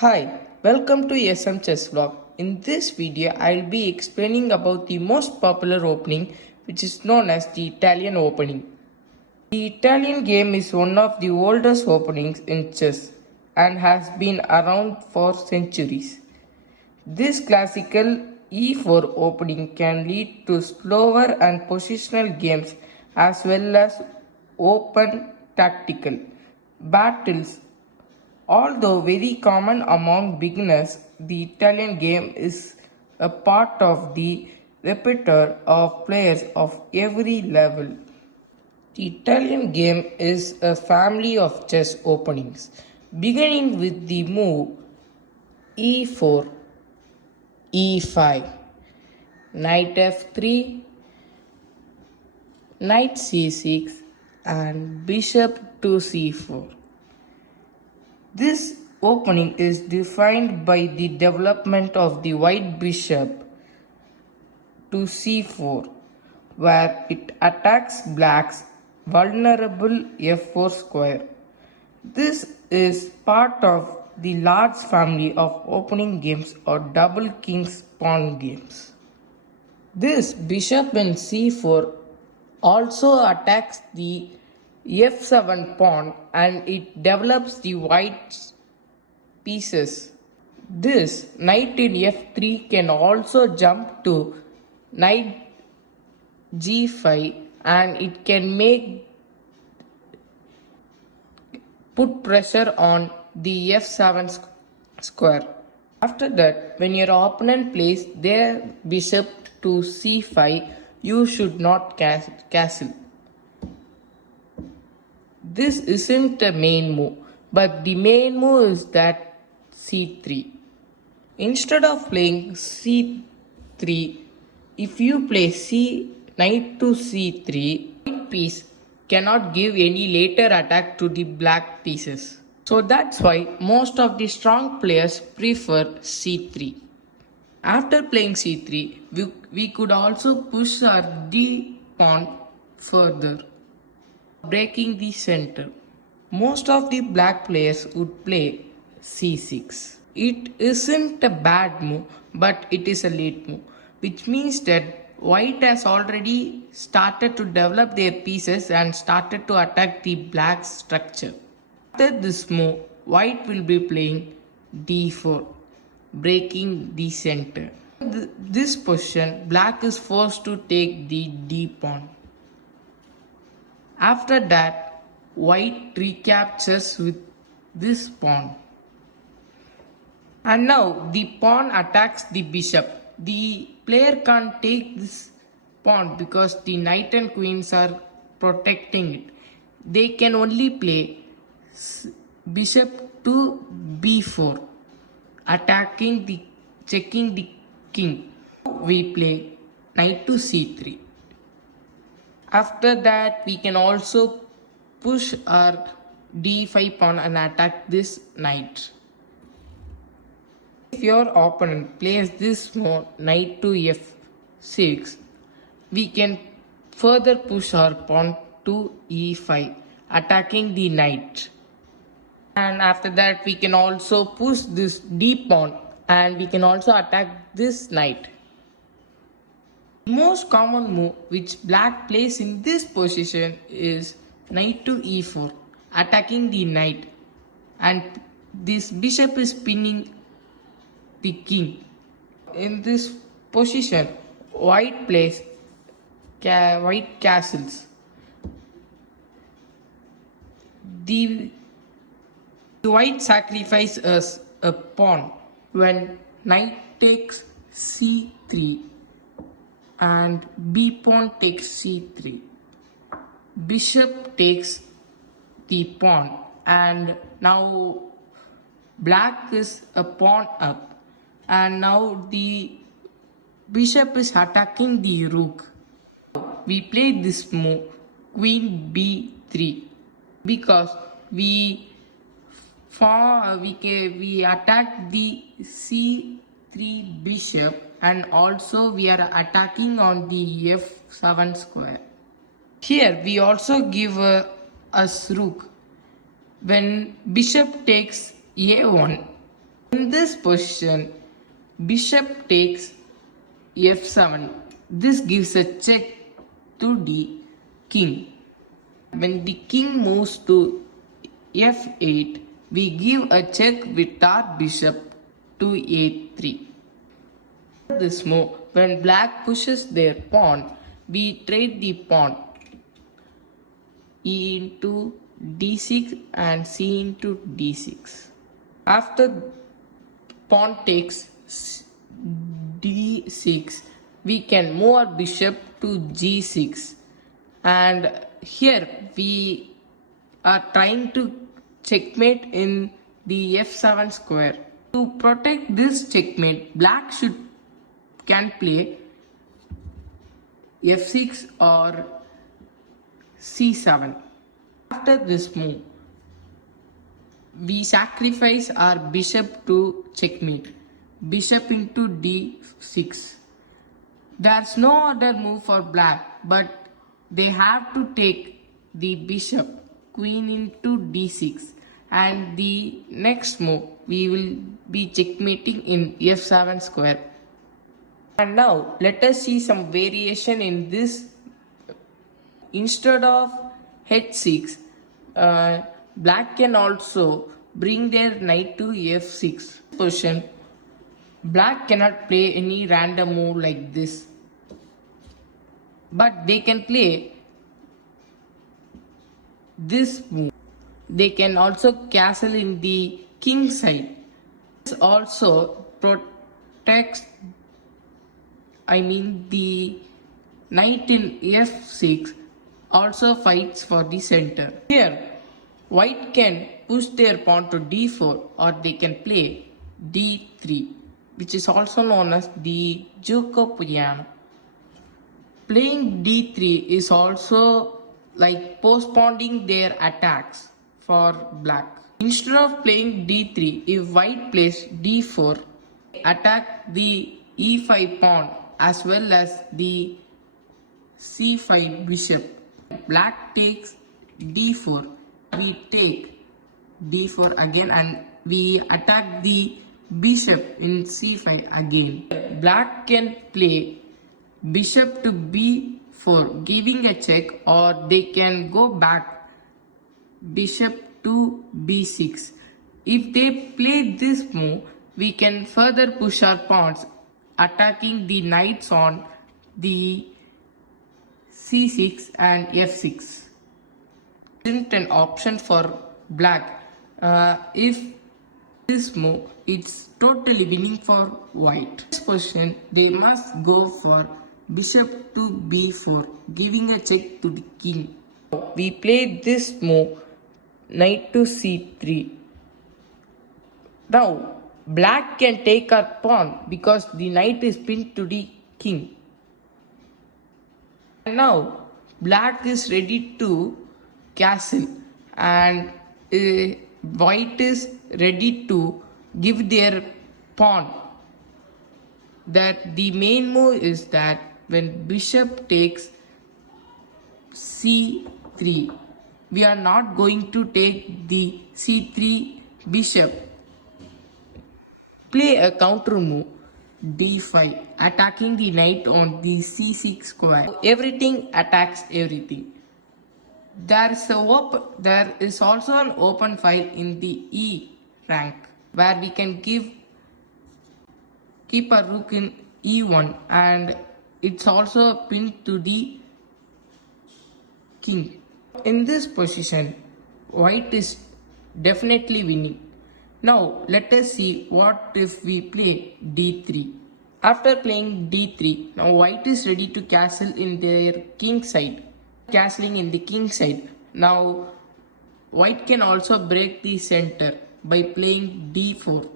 Hi, welcome to SM Chess Vlog. In this video, I'll be explaining about the most popular opening, which is known as the Italian opening. The Italian game is one of the oldest openings in chess and has been around for centuries. This classical e4 opening can lead to slower and positional games as well as open tactical battles. Although very common among beginners, the Italian game is a part of the repertoire of players of every level. The Italian game is a family of chess openings, beginning with the move e4, e5, knight f3, knight c6, and bishop to c4. This opening is defined by the development of the white bishop to c4, where it attacks black's vulnerable f4 square. This is part of the large family of opening games or double king's pawn games. This bishop in c4 also attacks the f7 pawn and it develops the white's pieces. This knight in f3 can also jump to knight g5 and it can put pressure on the f7 square. After that, when your opponent plays their bishop to c5, you should not castle. This isn't a main move, but the main move is that c3. Instead of playing c3, if you play knight to c3, white piece cannot give any later attack to the black pieces. So that's why most of the strong players prefer c3. After playing c3, we could also push our d pawn further, breaking the center. Most of the black players would play c6. It isn't a bad move, but it is a late move, which means that white has already started to develop their pieces and started to attack the black structure. After this move, white will be playing d4, breaking the center. In this position, black is forced to take the d pawn. After that, white recaptures with this pawn. And now the pawn attacks the bishop. The player can't take this pawn because the knight and queens are protecting it. They can only play bishop to b4, checking the king. We play knight to c3. After that, we can also push our d5 pawn and attack this knight. If your opponent plays this move, knight to f6, we can further push our pawn to e5, attacking the knight. And after that, we can also push this d pawn and we can also attack this knight. The most common move which black plays in this position is knight to e4, attacking the knight, and this bishop is pinning the king. In this position, white plays white castles. The white sacrifices a pawn when knight takes c3 and b pawn takes c3. Bishop takes the pawn and now black is a pawn up and now the bishop is attacking the rook. We play this move queen b3 because we attack the c3 bishop and also we are attacking on the f7 square. Here we also give us rook. When bishop takes a1, In this position, bishop takes f7. This gives a check to the king. When the king moves to f8, we give a check with our bishop to a3. This move, when black pushes their pawn, we trade the pawn e into d6 and c into d6. After pawn takes d6, we can move our bishop to g6, and here we are trying to checkmate in the f7 square. To protect this checkmate, black can play f6 or c7. After this move, we sacrifice our bishop to checkmate. Bishop into d6. There's no other move for black, but they have to take the bishop, queen into d6, and the next move we will be checkmating in f7 square. And now let us see some variation in this. Instead of h6, black can also bring their knight to f6 position. Black cannot play any random move like this, but they can play this move. They can also castle in the king side. This also protects, the knight in f6 also fights for the center. Here, white can push their pawn to d4, or they can play d3, which is also known as the gioco piano. Playing d3 is also like postponing their attacks for black. Instead of playing d3, if white plays d4, attack the e5 pawn as well as the c5 bishop. Black takes d4, we take d4 again, and we attack the bishop in c5 again. Black can play bishop to b4, giving a check, or they can go back bishop to b6. If they play this move, we can further push our pawns, attacking the knights on the c6 and f6. Isn't an option for black. If this move, it's totally winning for white. In this position, they must go for bishop to b4, giving a check to the king. We play this move, knight to c3. Now, black can take our pawn because the knight is pinned to the king. And now, black is ready to castle, and white is ready to give their pawn. That the main move is that when bishop takes c3, we are not going to take the c3 bishop. Play a counter move, d5, attacking the knight on the c6 square. Everything attacks everything. There is also an open file in the E rank where we can keep a rook in e1, and it's also pinned to the king. In this position, white is definitely winning. Now let us see what if we play d3. After playing d3, now white is ready to castle in their king side. Castling in the king side. Now white can also break the center by playing d4.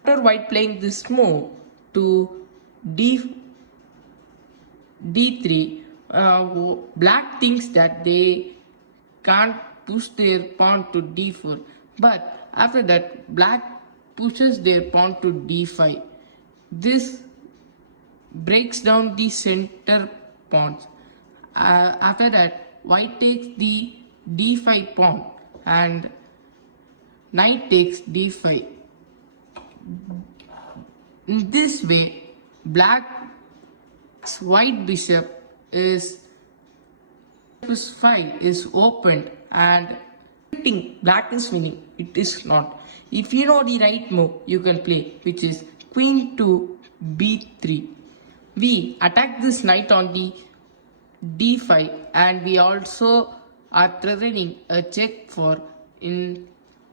After white playing this move to d3, black thinks that they can't push their pawn to d4, but after that black pushes their pawn to d5. This breaks down the center pawns. After that, white takes the d5 pawn and knight takes d5. In this way, black's white bishop is 5 is opened and black is winning. It is not. If you know the right move, you can play, which is queen to b3. We attack this knight on the d5 and we also are threatening a check for in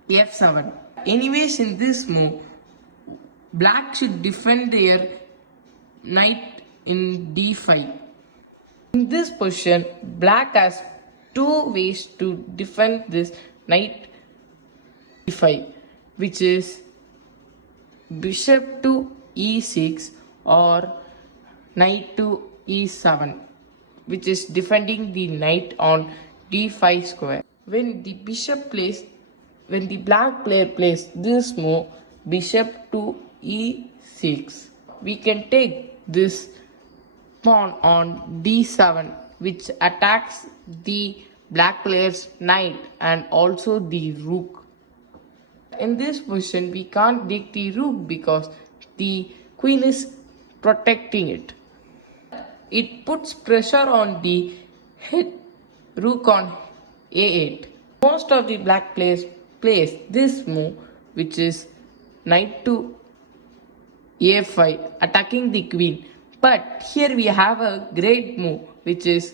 f7. Anyways, in this move, black should defend their knight in d5. In this position, black has two ways to defend this knight d5, which is bishop to e6 or knight to e7, which is defending the knight on d5 square. When the black player plays this move, bishop to e6, we can take this pawn on d7, which attacks the black player's knight and also the rook. In this position, we can't take the rook because the queen is protecting it. It puts pressure on the rook on a8. Most of the black players plays this move, which is knight to a5, attacking the queen. But here we have a great move, which is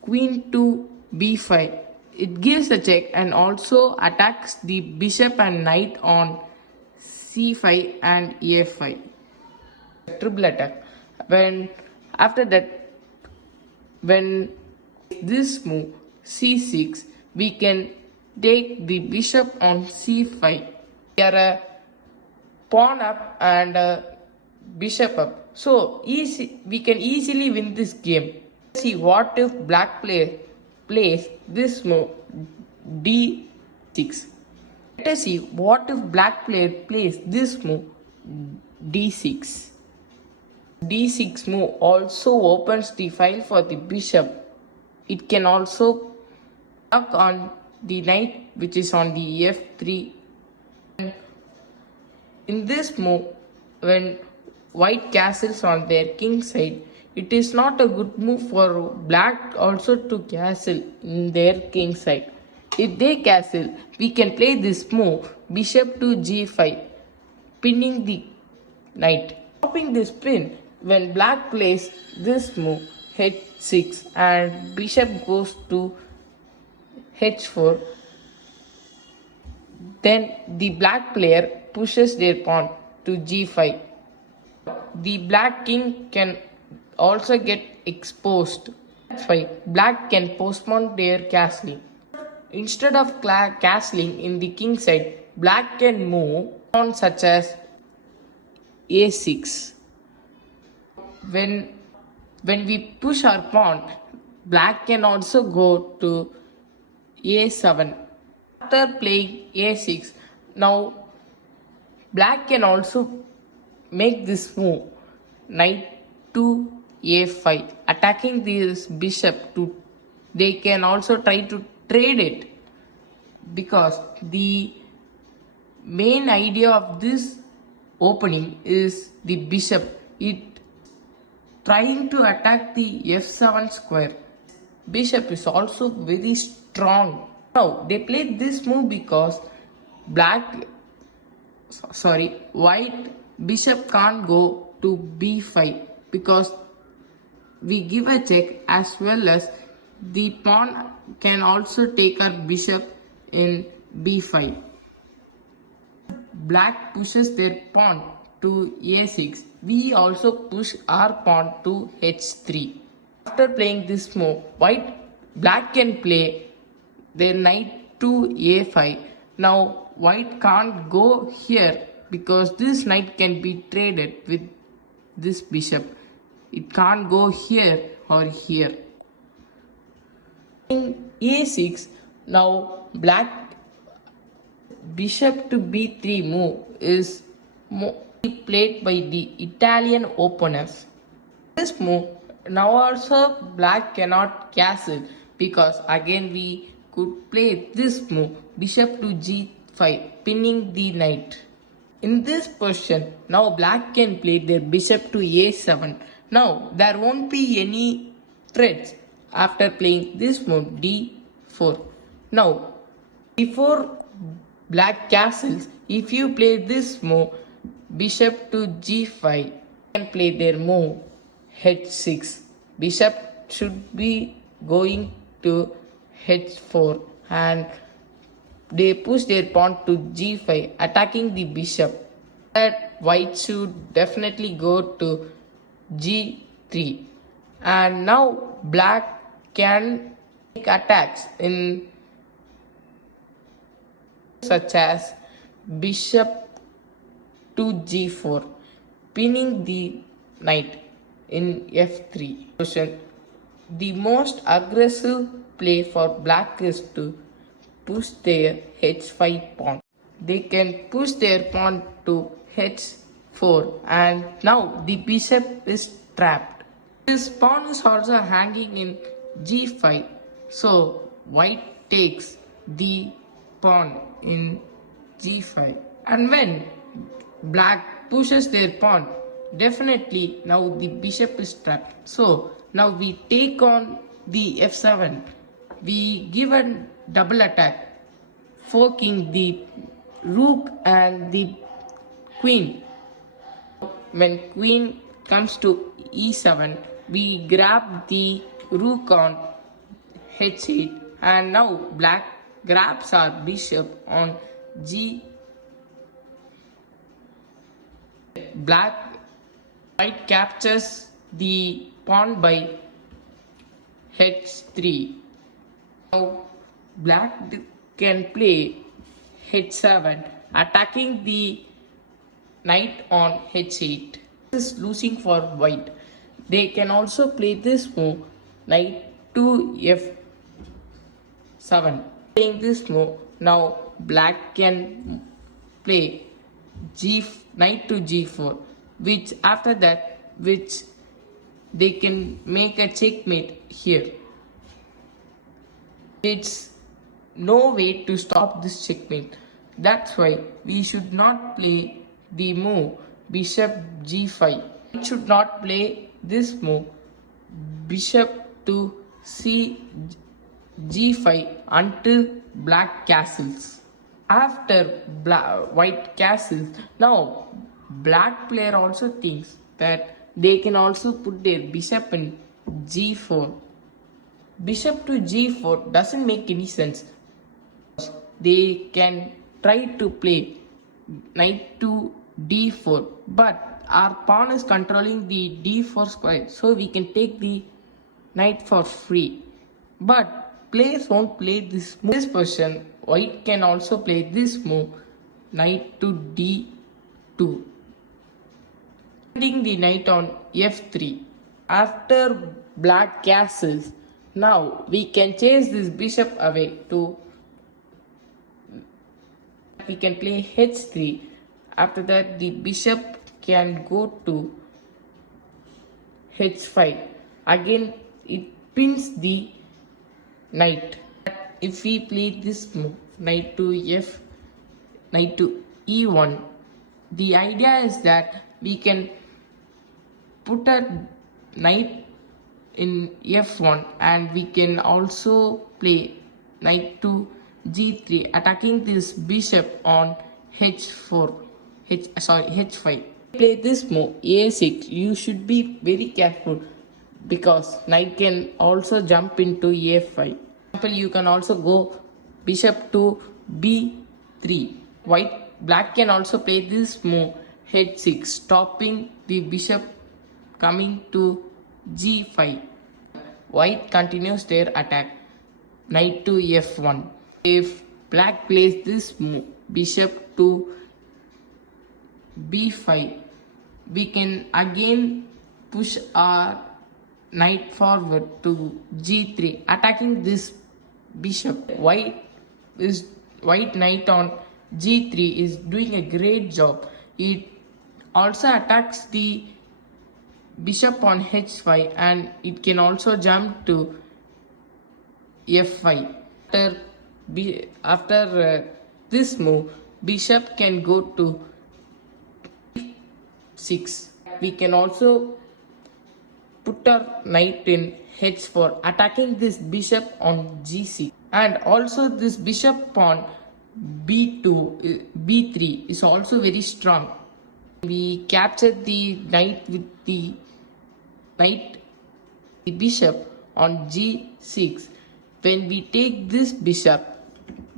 queen to b5. It gives a check and also attacks the bishop and knight on c5 and a5. Triple attack. After that, when this move c6, we can take the bishop on c5. We are a pawn up and a bishop up, so we can easily win this game. See what if black plays this move d6. Let us see what if black player plays this move d6. d6 move also opens the file for the bishop. It can also knock on the knight, which is on the f3. In this move, when white castles on their king side, it is not a good move for black also to castle in their king side. If they castle, we can play this move bishop to g5, pinning the knight. Stopping this pin, when black plays this move h6 and bishop goes to h4, then the black player pushes their pawn to g5. The black king can also get exposed. That's why black can postpone their castling. Instead of castling in the king side, black can move on such as a6. When we push our pawn, black can also go to a7. After playing a6, now black can also make this move knight to a5, attacking this bishop. They can also try to trade it, because the main idea of this opening is the bishop. It trying to attack the f7 square. Bishop is also very strong. Now they played this move because white bishop can't go to b5, because we give a check, as well as the pawn can also take our bishop in b5. Black pushes their pawn to a6. We also push our pawn to h3. After playing this move, black can play their knight to a5. Now white can't go here because this knight can be traded with this bishop. It can't go here or here. In a6, now black bishop to b3 move is played by the Italian openers. This move, now also black cannot castle, because again we could play this move bishop to g5, pinning the knight. In this position, now black can play their bishop to a7. Now there won't be any threats after playing this move d4. Now before black castles, if you play this move bishop to g5, you can play their move h6. Bishop should be going to h4 and they push their pawn to g5, attacking the bishop. That white should definitely go to g3. And now black can make attacks in such as bishop to g4, pinning the knight in f3 position. The most aggressive play for black is to push their h5 pawn. They can push their pawn to h4 and now the bishop is trapped. This pawn is also hanging in g5, so white takes the pawn in g5. And when black pushes their pawn, definitely now the bishop is trapped. So now we take on the f7. We give a double attack, forking the rook and the queen. When queen comes to e7, we grab the rook on h8 and now black grabs our bishop on g. White captures the pawn by h3. Now black can play h7, attacking the knight on h8. This is losing for white. They can also play this move, knight to f7. Playing this move, now black can play knight to g4, which after that, which they can make a checkmate here. It's no way to stop this checkmate. That's why we should not play the move bishop g5. We should not play this move bishop to g5 until black castles. After white castles, now black player also thinks that they can also put their bishop in g4. Bishop to g4 doesn't make any sense. They can try to play knight to d4, but our pawn is controlling the d4 square, so we can take the knight for free. But players won't play this move. This position, white can also play this move, knight to d2, sending the knight on f3. After black castles, now we can chase this bishop away to. We can play h3. After that, the bishop can go to h5. Again, it pins the knight. If we play this move, knight to e1, the idea is that we can put a knight in f1 and we can also play knight to g3, attacking this bishop on h5. Play this move a6. You should be very careful because knight can also jump into a5. For example, you can also go bishop to b3. Black can also play this move h6, stopping the bishop coming to g5. White continues their attack, knight to f1. If black plays this move bishop to b5, we can again push our knight forward to g3, attacking this bishop. White knight on g3 is doing a great job. It also attacks the bishop on h5 and it can also jump to f5. After this move, bishop can go to 6. We can also put our knight in h4, attacking this bishop on g6. And also this bishop on b3 is also very strong. We capture the knight with the bishop on g6. When we take this bishop,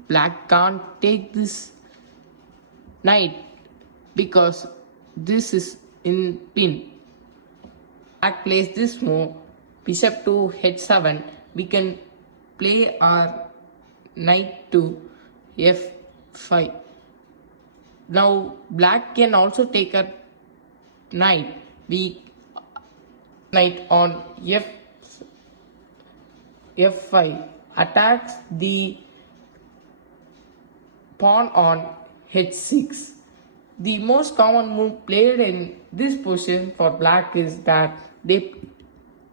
black can't take this knight because this is in pin. Black plays this move, bishop to h7. We can play our knight to f5. Now black can also take a knight. Knight on f5 attacks the pawn on h6. The most common move played in this position for black is that they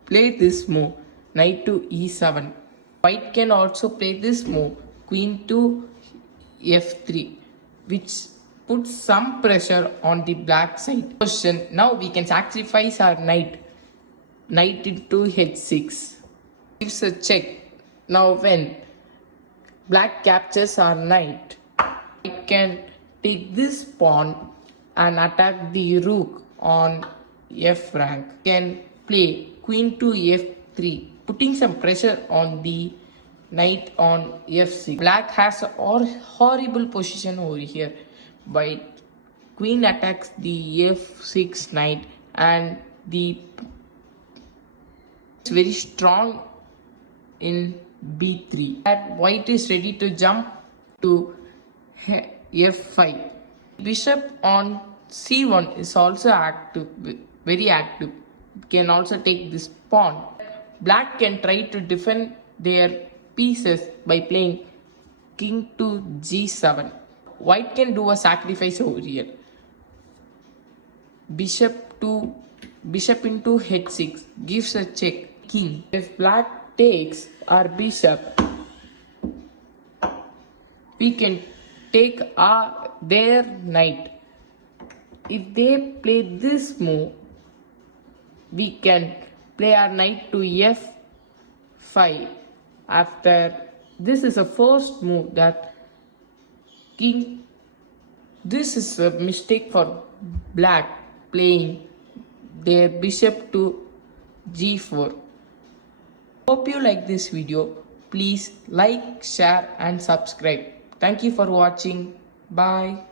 play this move, knight to e7. White can also play this move, queen to f3, which puts some pressure on the black side. Position. Now we can sacrifice our knight into h6. Gives a check. Now when black captures our knight, it can take this pawn and attack the rook on f rank. Can play queen to f3, putting some pressure on the knight on f6. Black has a horrible position over here, but queen attacks the f6 knight and the is very strong in b3. That white is ready to jump to f5. Bishop on c1 is also active, very active. It can also take this pawn. Black can try to defend their pieces by playing king to g7. White can do a sacrifice over here. Bishop into h6 gives a check. King. If black takes our bishop, we can take their knight. If they play this move, we can play our knight to f5. After this is a first move that king. This is a mistake for black, playing their bishop to g4. Hope you like this video. Please like, share and subscribe. Thank you for watching. Bye.